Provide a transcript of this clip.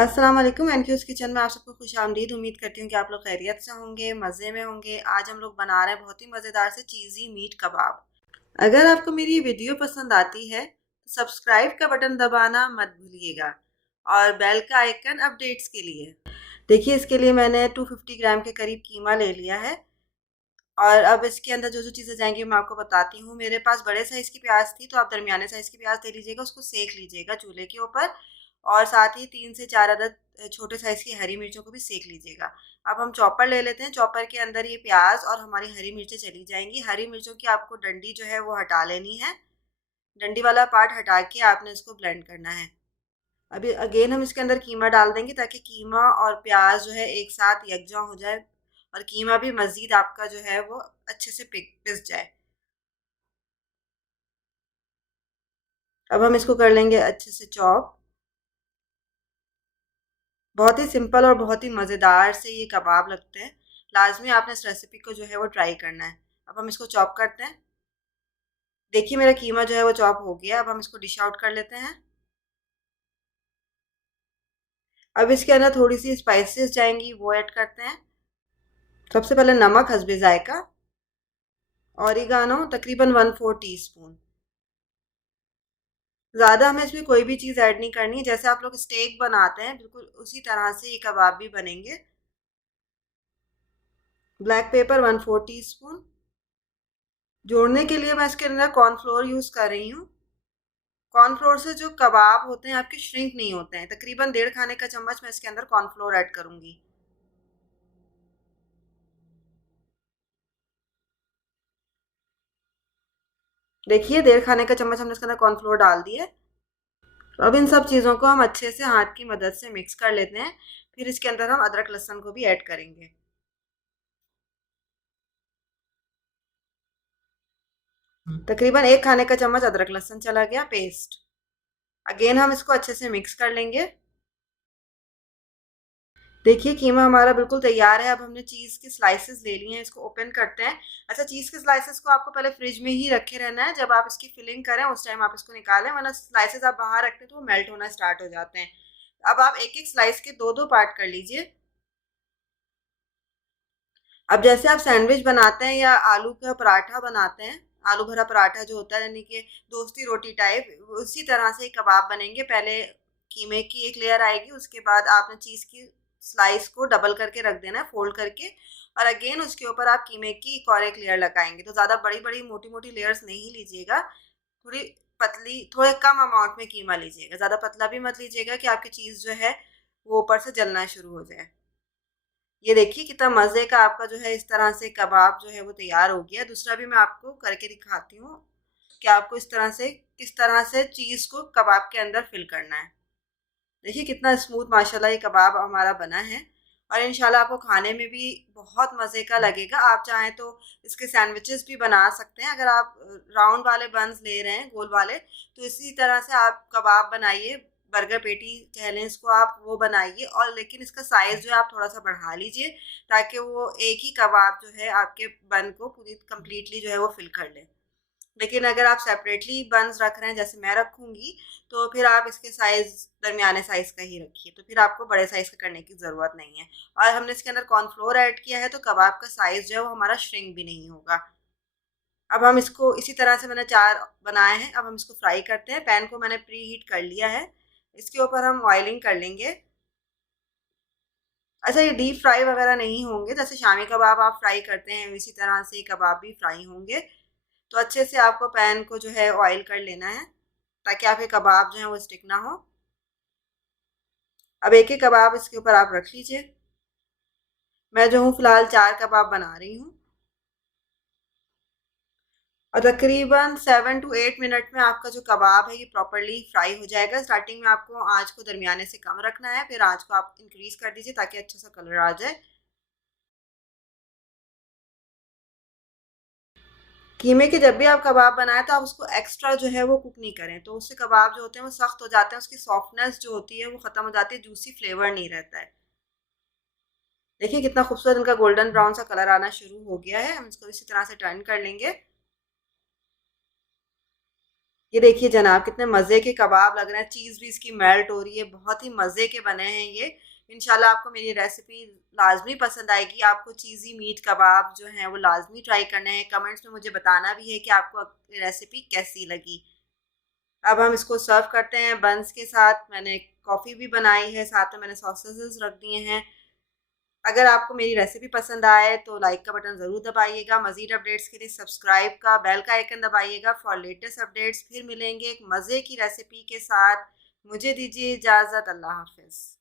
अस्सलाम वालेकुम। एनक्यूज़ किचन में आप सबको खुशामदीद। उम्मीद करती हूँ कि आप लोग खैरियत से होंगे, मज़े में होंगे। आज हम लोग बना रहे हैं बहुत ही मज़ेदार से चीज़ी मीट कबाब। अगर आपको मेरी ये वीडियो पसंद आती है तो सब्सक्राइब का बटन दबाना मत भूलिएगा और बेल का आइकन अपडेट्स के लिए। देखिए, इसके लिए मैंने 250 ग्राम के करीब कीमा ले लिया है और अब इसके अंदर जो जो चीज़ें जाएंगी मैं आपको बताती हूँ। मेरे पास बड़े साइज़ की प्याज थी तो आप दरमियाने साइज़ की प्याज ले लीजिएगा, उसको सेक लीजिएगा चूल्हे के ऊपर। और साथ ही 3 से 4 अदद छोटे साइज़ की हरी मिर्चों को भी सेक लीजिएगा। अब हम चॉपर ले लेते हैं। चॉपर के अंदर ये प्याज और हमारी हरी मिर्चें चली जाएंगी। हरी मिर्चों की आपको डंडी जो है वो हटा लेनी है। डंडी वाला पार्ट हटा के आपने इसको ब्लेंड करना है। अभी अगेन हम इसके अंदर कीमा डाल देंगे ताकि कीमा और प्याज जो है एक साथ यकजा हो जाए और कीमा भी मज़ीद आपका जो है वो अच्छे से पिस जाए। अब हम इसको कर लेंगे अच्छे से चॉप। बहुत ही सिंपल और बहुत ही मज़ेदार से ये कबाब लगते हैं। लाज़मी आपने इस रेसिपी को जो है वो ट्राई करना है। अब हम इसको चॉप करते हैं। देखिए, मेरा कीमा जो है वो चॉप हो गया। अब हम इसको डिश आउट कर लेते हैं। अब इसके अंदर थोड़ी सी स्पाइसेस जाएंगी, वो ऐड करते हैं। सबसे पहले नमक हस्बे जायका, ऑरिगानो तकरीबन 1/4 टीस्पून। ज़्यादा हमें इसमें कोई भी चीज़ ऐड नहीं करनी है। जैसे आप लोग स्टेक बनाते हैं बिल्कुल उसी तरह से ये कबाब भी बनेंगे। Black pepper 1/4 teaspoon. जोड़ने के लिए मैं इसके अंदर कॉर्नफ्लोर यूज़ कर रही हूँ। कॉर्नफ्लोर से जो कबाब होते हैं आपके श्रिंक नहीं होते हैं। तकरीबन 1.5 खाने का चम्मच मैं इसके अंदर कॉर्नफ्लोर ऐड करूँगी। देखिए, 1.5 खाने का चम्मच हमने इसके अंदर कॉर्नफ्लोर डाल दिया है। अब इन सब चीज़ों को हम अच्छे से हाथ की मदद से मिक्स कर लेते हैं। फिर इसके अंदर हम अदरक लहसुन को भी ऐड करेंगे। तकरीबन 1 खाने का चम्मच अदरक लहसुन चला गया पेस्ट। अगेन हम इसको अच्छे से मिक्स कर लेंगे। देखिए, कीमा हमारा बिल्कुल तैयार है। अब हमने चीज़ के स्लाइसेस ले लिए हैं, इसको ओपन करते हैं। अच्छा, चीज़ के स्लाइसेस को आपको पहले फ्रिज में ही रखे रहना है। जब आप इसकी फिलिंग करें उस टाइम आप इसको निकालें, वरना स्लाइसेस आप बाहर रखते हैं तो वो मेल्ट होना स्टार्ट हो जाते हैं। अब आप एक एक स्लाइस के दो दो पार्ट कर लीजिए। अब जैसे आप सैंडविच बनाते हैं या आलू का पराठा बनाते हैं, आलू भरा पराठा जो होता है यानी कि दोस्ती रोटी टाइप, उसी तरह से कबाब बनेंगे। पहले कीमे की एक लेयर आएगी, उसके बाद आपने चीज़ की स्लाइस को डबल करके रख देना है, फोल्ड करके। और अगेन उसके ऊपर आप कीमे की एक और एक लेयर लगाएंगे। तो ज़्यादा बड़ी बड़ी मोटी मोटी लेयर्स नहीं लीजिएगा, थोड़ी पतली, थोड़े कम अमाउंट में कीमा लीजिएगा। ज़्यादा पतला भी मत लीजिएगा कि आपकी चीज़ जो है वो ऊपर से जलना शुरू हो जाए। ये देखिए कितना मज़े का आपका जो है इस तरह से कबाब जो है वो तैयार हो गया। दूसरा भी मैं आपको करके दिखाती हूँ कि आपको इस तरह से किस तरह से चीज़ को कबाब के अंदर फिल करना है। देखिए कितना स्मूथ माशाल्लाह ये कबाब हमारा बना है और इंशाल्लाह आपको खाने में भी बहुत मज़े का लगेगा। आप चाहें तो इसके सैंडविचेस भी बना सकते हैं। अगर आप राउंड वाले बन्स ले रहे हैं, गोल वाले, तो इसी तरह से आप कबाब बनाइए। बर्गर पेटी कह लें इसको, आप वो बनाइए। और लेकिन इसका साइज़ जो है आप थोड़ा सा बढ़ा लीजिए ताकि वो एक ही कबाब जो है आपके बन को पूरी कंप्लीटली जो है वो फिल कर ले। लेकिन अगर आप सेपरेटली बन्स रख रहे हैं जैसे मैं रखूँगी, तो फिर आप इसके साइज़ दरमियाने साइज़ का ही रखिए। तो फिर आपको बड़े साइज़ का करने की ज़रूरत नहीं है। और हमने इसके अंदर कॉर्नफ्लोर ऐड किया है तो कबाब का साइज़ जो है वो हमारा श्रिंक भी नहीं होगा। अब हम इसको इसी तरह से मैंने 4 बनाए हैं। अब हम इसको फ्राई करते हैं। पैन को मैंने प्री हीट कर लिया है। इसके ऊपर हम ऑयलिंग कर लेंगे। अच्छा, ये डीप फ्राई वगैरह नहीं होंगे। जैसे शामी कबाब आप फ्राई करते हैं इसी तरह से कबाब भी फ्राई होंगे। तो अच्छे से आपको पैन को जो है ऑयल कर लेना है ताकि आपके कबाब जो हैं वो स्टिक ना हो। अब एक एक कबाब इसके ऊपर आप रख लीजिए। मैं जो हूँ फ़िलहाल 4 कबाब बना रही हूँ और तकरीबन 7 to 8 मिनट में आपका जो कबाब है ये प्रॉपरली फ्राई हो जाएगा। स्टार्टिंग में आपको आँच को दरमियाने से कम रखना है, फिर आँच को आप इंक्रीज़ कर दीजिए ताकि अच्छा सा कलर आ जाए। कीमे के जब भी आप कबाब बनाएं तो आप उसको एक्स्ट्रा जो है वो कुक नहीं करें, तो उससे कबाब जो होते हैं वो सख्त हो जाते हैं, उसकी सॉफ्टनेस जो होती है वो ख़त्म हो जाती है, जूसी फ्लेवर नहीं रहता है। देखिए कितना खूबसूरत इनका गोल्डन ब्राउन सा कलर आना शुरू हो गया है। हम इसको इसी तरह से टर्न कर लेंगे। ये देखिए जनाब कितने मज़े के कबाब लग रहे हैं, चीज़ भी इसकी मेल्ट हो रही है, बहुत ही मज़े के बने हैं ये। इंशाल्लाह आपको मेरी रेसिपी लाज़मी पसंद आएगी, आपको चीज़ी मीट कबाब जो हैं वो लाज़मी ट्राई करने हैं, कमेंट्स में मुझे बताना भी है कि आपको रेसिपी कैसी लगी। अब हम इसको सर्व करते हैं बन्स के साथ, मैंने कॉफ़ी भी बनाई है, साथ में मैंने सॉसेजेस रख दिए हैं। अगर आपको मेरी रेसिपी पसंद आए तो लाइक का बटन ज़रूर दबाइएगा। मज़ीद अपडेट्स के लिए सब्सक्राइब का बेल का आइकन दबाइएगा फॉर लेटेस्ट अपडेट्स। फिर मिलेंगे एक मज़े की रेसिपी के साथ। मुझे दीजिए इजाज़त। अल्लाह हाफ़िज़।